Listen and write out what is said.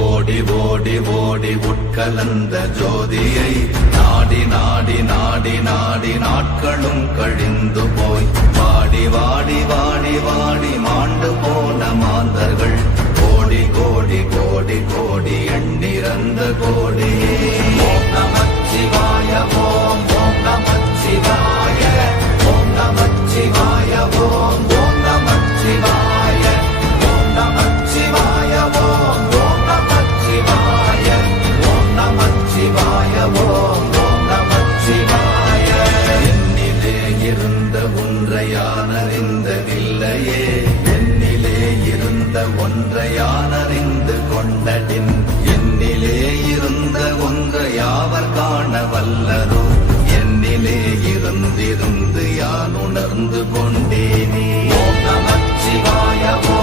ஓடி ஓடி ஓடி உட்கலந்த ஜோதியை நாடி நாடி நாடி நாடி நாட்களும் கழிந்து போய் வாடி வாடி வாடி வாடி மாண்டு போன மாந்தர்கள் கோடி கோடி கோடி கோடி எண்ணிறந்த கோடியே. ஓம் நமச்சிவாய ஓம் ஓம் நமச்சிவாய ஓம் நமச்சிவாய ஓம் ஓம் நமச்சிவாய ஓம் நமச்சிவாய ஓம் ஓம் நமச்சிவாய ஓம் நமச்சிவாய ஓம் ஓம் நமச்சிவாய. என்னிலே இருந்த ஒன்றை யான் அறிந்ததில்லையே, என்னிலே இருந்த ஒன்றை யான் அறிந்து கொண்டடின், என்னிலே இருந்த ஒன்றை யாவர் காண வல்லரோ, என்னிலே இருந்திருந்து யான் உணர்ந்து கொண்டேனே. ஓம் நமச்சிவாய ஓம்